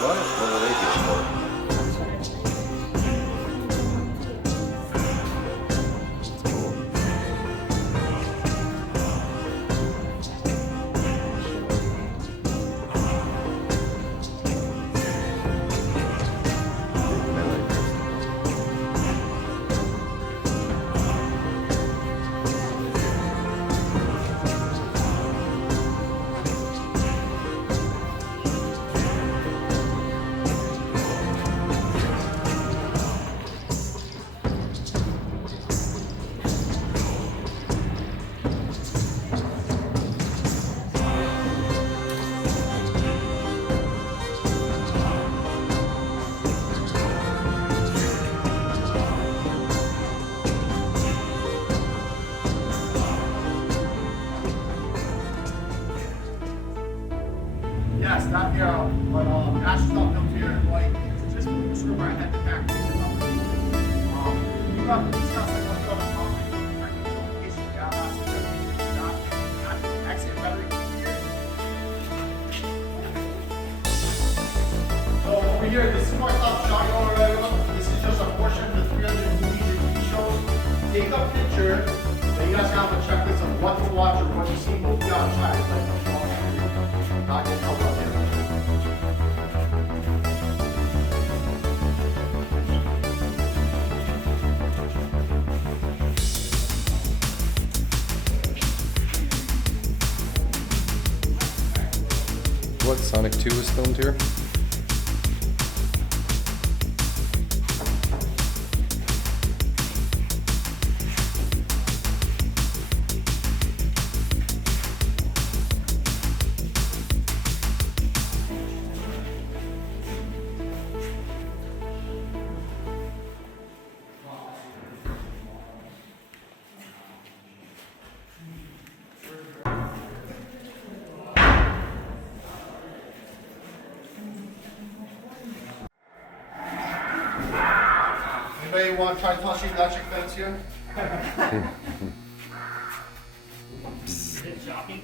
What? What are they good for? Yes, not here, but Ash stuff comes here and like just sure where I had the back. We got to discuss like what's going on. Exit battery here. So over here, this is my top shot. This is just a portion of the 300 movies and TV shows. Take a picture, then you guys have a checklist of what to watch or what to see, but we gotta try it. Not get help out there. What, Sonic 2 was filmed here? Anybody want to try touching electric fence here? Shocking.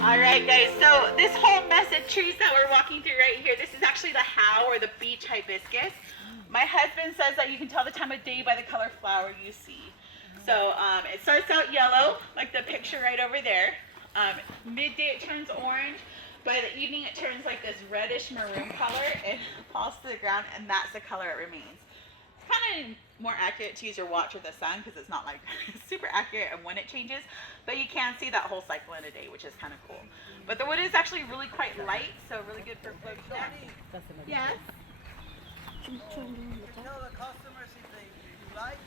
Alright guys, so this whole mess of trees that we're walking through right here, this is actually the how, or the beach hibiscus. My husband says that you can tell the time of day by the color flower you see. So it starts out yellow, like the picture right over there. Midday it turns orange. By the evening it turns like this reddish maroon color and falls to the ground, and that's the color it remains. It's kind of more accurate to use your watch with the sun because it's not like super accurate of when it changes, but you can see that whole cycle in a day, which is kind of cool. But the wood is actually really quite light, so really good for float deck. Yes. Tell the customers if they like.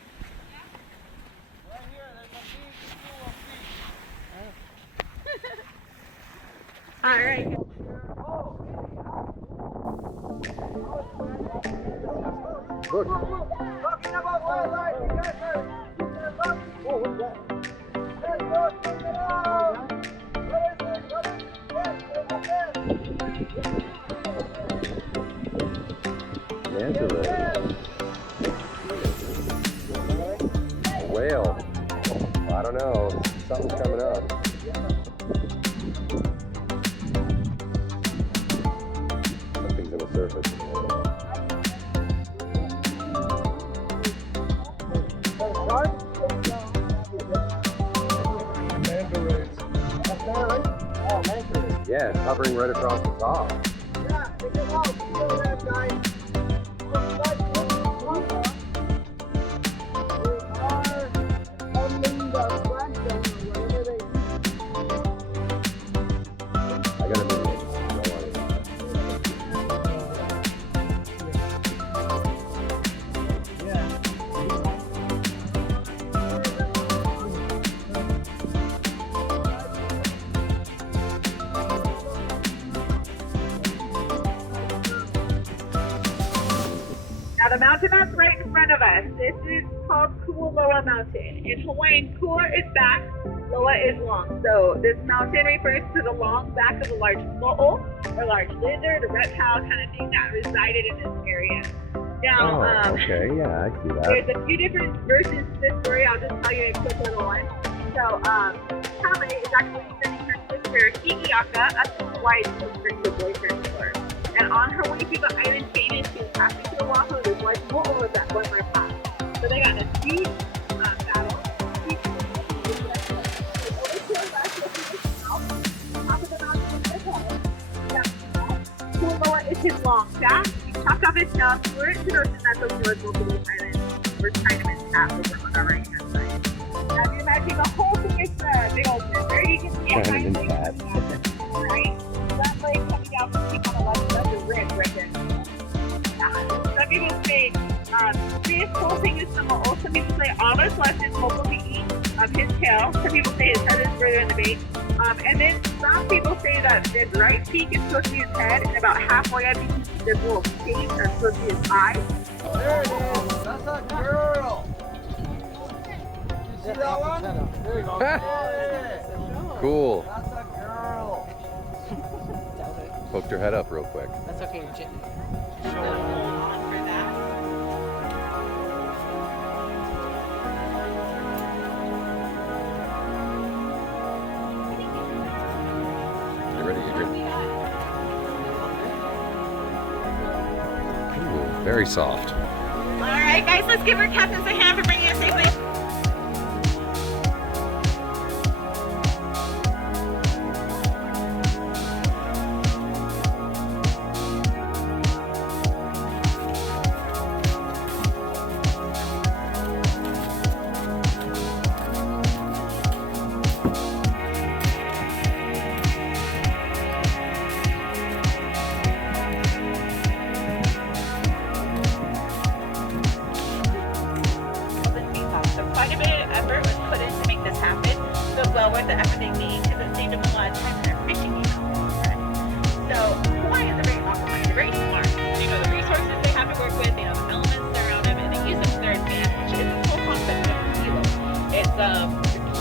Right here, there's a big pool of fish. All right. Look. Talking about wildlife, you guys are lucky. Oh, what's that? Let's go check it out. What is it? What is it? Manta ray. A whale. I don't know. Something's coming up. Something's gonna surface. Yeah, it's hovering right across the top. Yeah, check it out. Look at that, guys. Looks like this water. They are only the plankton or whatever they eat. I got a video. Don't Now the mountain that's right in front of us, this is called Kualoa Mountain. In Hawaiian, Kua is back, Loa is long. So this mountain refers to the long back of a large mo'o, or large lizard, a reptile kind of thing that resided in this area. Now, okay, yeah, I see that. there's a few different versions to this story. I'll just tell you a quick little one. So, Kale is actually sending her sister Kikiaka up to Hawaii to look for her boyfriend for her. And on her way to the island chain, she was passing to Oahu. This large mo'o was that went right past. So they got in a huge battle. Kualoa is his long back. He chopped off his tail, threw it into the ocean. That's what was both of these islands. We're Chinaman's path over on our right hand side. Now, if you imagine the whole thing is the big old river, you can see a Chinaman's lake path. right? That lake coming down from the peak on the left, that's the ridge right there. Some people say this whole thing is the mo'o. Some people say all that's left is mopopi'i of his tail. Some people say his head is further in the bay. And then some people say that this right peak is supposed to be his head, and about halfway up, you can see this little face that's supposed to be his eye. There it is. That's a girl. You see that one? There you go. Yeah. Cool. That's a girl. Poked her head up real quick. That's okay, Jim. On for that. very soft. All right, guys, let's give our captains a hand for bringing us safely. Quite a bit of effort was put in to make this happen, but well worth the effort they made because it saved them a lot of time in their fishing game. So Hawaiians are very occupied, they're very smart. They know the resources they have to work with, they know the elements around them, and they use them to their advantage. It's this whole concept of hilo. It's the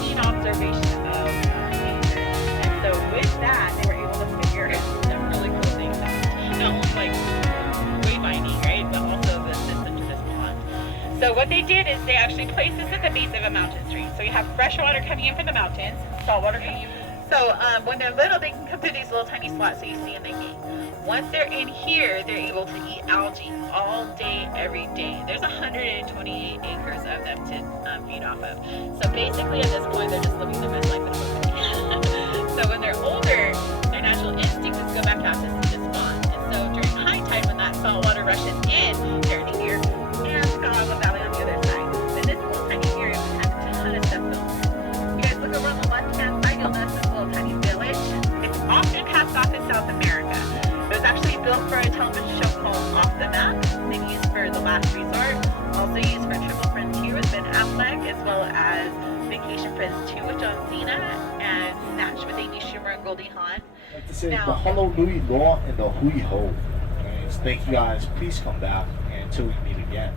keen observation of nature. And so with that, they were able to figure some really cool things out. Not only like wayfinding, right, but also the system to this pond. So what they did is they actually placed this at the base of a mountain stream. So you have fresh water coming in from the mountains, salt water coming in. So when they're little, they can come through these little tiny slots that you see in the gate. Once they're in here, they're able to eat algae all day, every day. There's 128 acres of them to feed off of. So basically at this point, they're just living their best life in Hawaii. So when they're older, their natural instinct is to go back out to see the spawn. And so during high tide, when that salt water rushes in, they're in here. And Kualoa Valley on the other side. And this little tiny area has a ton of stuff built. You guys look over on the left-hand side, you'll notice this little tiny village. It's often passed off in South America. It was actually built for a television show called Off the Map, maybe used for The Last Resort, also used for Triple Frontier with Ben Affleck, as well as Vacation Friends 2 with John Cena, and Snatch with Amy Schumer and Goldie Hawn. I'd like to say mahalo nui loa and the hui ho. And thank you guys. Please come back until we meet again.